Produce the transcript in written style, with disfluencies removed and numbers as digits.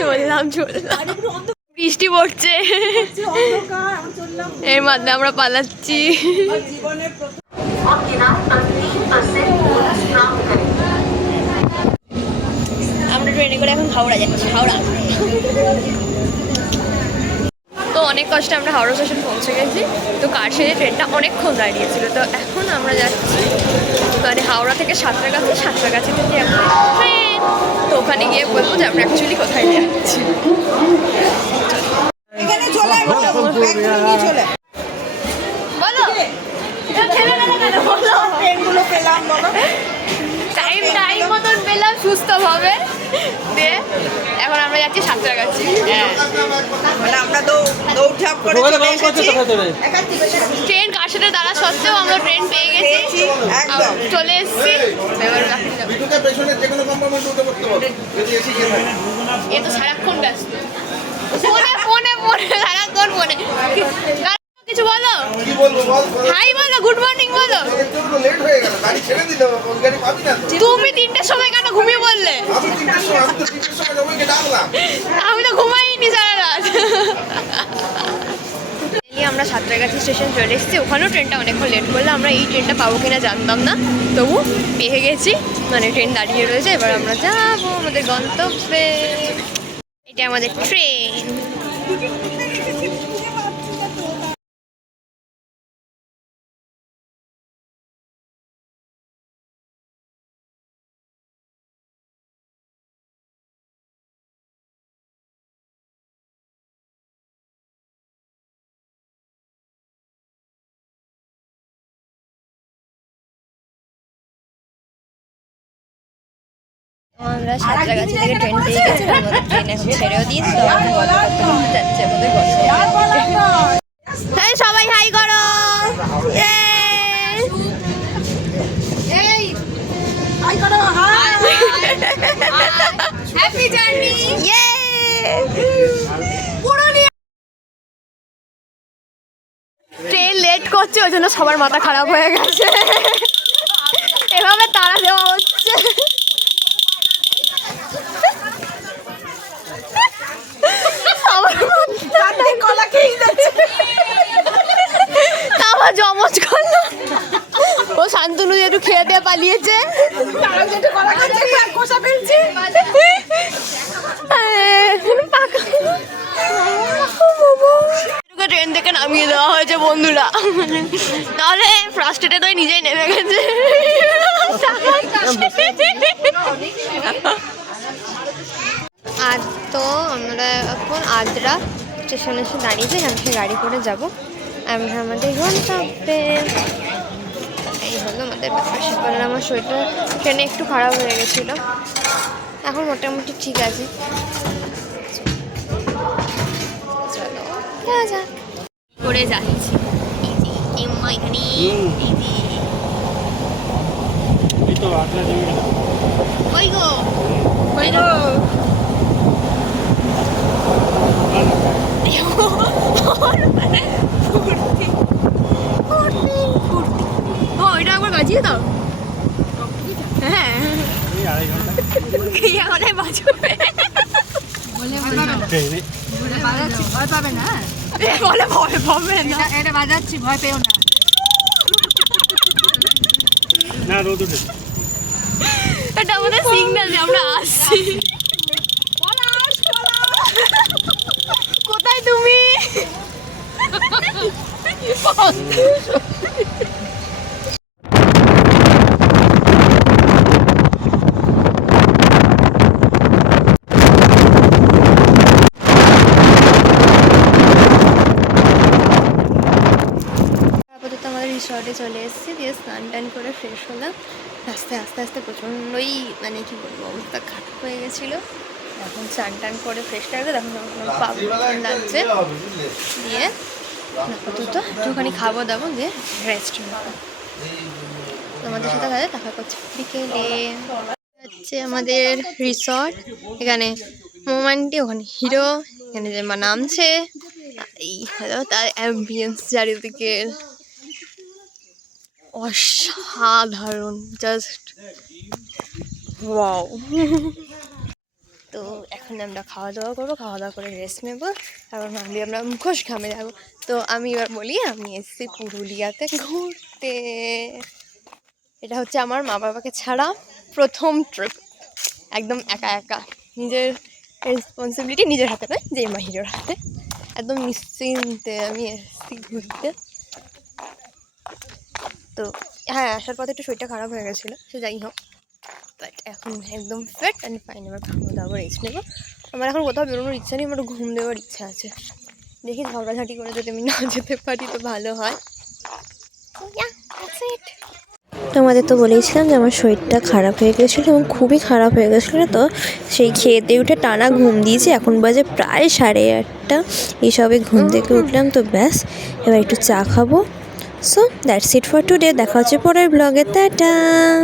চললাম বৃষ্টি পড়ছে, এর মধ্যে আমরা পালাচ্ছি। আমরা ট্রেনে করে এখন হাওড়া যাচ্ছি, হাওড়া। তো অনেক কষ্টে আমরা হাওড়া স্টেশন পৌঁছে গেছি। তো কারশেডে ট্রেনটা অনেকক্ষণ দাঁড়িয়েছিল। তো এখন আমরা যাচ্ছি মানে হাওড়া থেকে সাঁতরাগাছি, সাঁতরাগাছি থেকে এখন ট্রেন। তো ওখানে গিয়ে বলবো যে আমরা অ্যাকচুয়ালি কোথায় যাচ্ছি। টাইম মতন পেলাম সুস্থভাবে। দিয়ে এখন আমরা যাচ্ছি সাঁতরাগাছি। মানে আমরা দৌড়ঝাঁপ করে ট্রেন কারশেডে দাঁড়া সত্ত্বেও আমরা ট্রেন পেয়ে গেছি, চলে এসেছি। এ তো সারাক্ষণ ব্যস্ত, ফোনে সারাক্ষণ ফোনে। কিছু বলো, হাই বলো, গুড মর্নিং বলো। তুমি 3টের সময় কেন ঘুমিয়ে বললে? আমি তো ঘুমাইনি সারা রাত। আমরা সাঁতরাগাছি স্টেশন চলে এসেছি। ওখানেও ট্রেনটা অনেকক্ষণ লেট করলে। আমরা এই ট্রেনটা পাবো কিনা জানতাম না, তবু পেয়ে গেছি। মানে ট্রেন দাঁড়িয়ে রয়েছে, এবার আমরা যাবো আমাদের গন্তব্যে। এটা আমাদের ট্রেন। আমরা সাঁতরাগাছি থেকে ট্রেন পেয়ে গেছি। আমাদের ট্রেন এখন ছেড়েও দিয়েছি। তো আমরা গল্প করতে করতে যাচ্ছি আমাদের বসে। হ্যাঁ, সবাই হাই করো। Happy journey. ট্রেন লেট করছে, ওই জন্য সবার মাথা খারাপ হয়ে গেছে। এভাবে তাড়া দেওয়া হচ্ছে। আমার জমজ করলো। ও শান্তনু একটু খেয়ে দিয়ে পালিয়েছে। ট্রেন থেকে নামিয়ে দেওয়া হয়েছে বন্ধুরা, তাহলে ফ্রাস্ট্রেটে তো নিজেই নেমে গেছে। আর তো আমরা এখন আদ্রা স্টেশনে এসে দাঁড়িয়েছি। এখান থেকে গাড়ি করে যাবো আমরা আমাদের গন্তব্যে। এই হলো আমাদের ব্যাপার স্যাপার। আমার শরীরটা ট্রেনে একটু খারাপ হয়ে গেছিলো, এখন মোটামুটি ঠিক আছে। চলো যাক করে যাচ্ছি। ওই গো ওই গো ওইটা একবার বাজিয়ে দাও। হ্যাঁ, বাজবে বলে ভয় পাবে না, বলে ভয় পাবে না। এটা বাজাচ্ছি, ভয় পেও না। এটা আমাদের সিগন্যাল যে আমরা আসছি। কোথায় তুমি? রিসর্টে চলে এসেছি। দিয়ে স্নান টান করে ফ্রেশ হলাম। আস্তে আস্তে আস্তে প্রচণ্ডই মানে কি বলবো অবস্থা খারাপ হয়ে গেছিলো। এখন স্নান টান করে ফ্রেশ করে তখন পাবো লাগছে। দিয়ে আপাতত একটুখানি খাবো দাবো, দিয়ে রেস্ট নেবো। আমাদের সাথে তাহলে দেখা করছে বিকেলে। হচ্ছে আমাদের রিসর্ট, এখানে মোমেন্টে, ওখানে হিরো, এখানে যে মা নামছে। এই হলো তার অ্যাম্বিয়েন্স চারিদিকে অসাধারণ, জাস্ট ওয়াও। তো এখন আমরা খাওয়া দাওয়া করবো, খাওয়া দাওয়া করে রেস্ট নেবো, কারণ আমরা মুখোশ ঘামে যাবো। তো আমি এবার বলি আমি এসেছি পুরুলিয়াতে ঘুরতে। এটা হচ্ছে আমার মা বাবাকে ছাড়া প্রথম ট্রিপ, একদম একা একা, নিজের রেসপন্সিবিলিটি নিজের হাতে নয়, যে মা হিরোর হাতে, একদম নিশ্চিন্তে আমি এসেছি ঘুরতে। তো হ্যাঁ, আসার পথে একটু শরীরটা খারাপ হয়ে গেছিলো, সে যাই হোক, বাট এখন একদম ফিট অ্যান্ড ফাইন। এবার খাওয়া দাওয়া রেস্ট নেবো। আমার এখন কোথাও বেরোনোর ইচ্ছা নেই, আমার ঘুম দেওয়ার ইচ্ছা আছে। দেখি ঝগড়াঝাটি করে যদি আমি না যেতে পারি তো ভালো হয়। তোমাদের তো বলেইছিলাম যে আমার শরীরটা খারাপ হয়ে গেছিলো এবং খুবই খারাপ হয়ে গেছিলো। তো সেই খেতে উঠে টানা ঘুম দিয়েছি, এখন বাজে প্রায় 8:30। এইসবে ঘুম থেকে উঠলাম, তো ব্যাস এবার একটু চা খাবো। So that's it for today, দেখা হচ্ছে পরের ব্লগে, টাটা।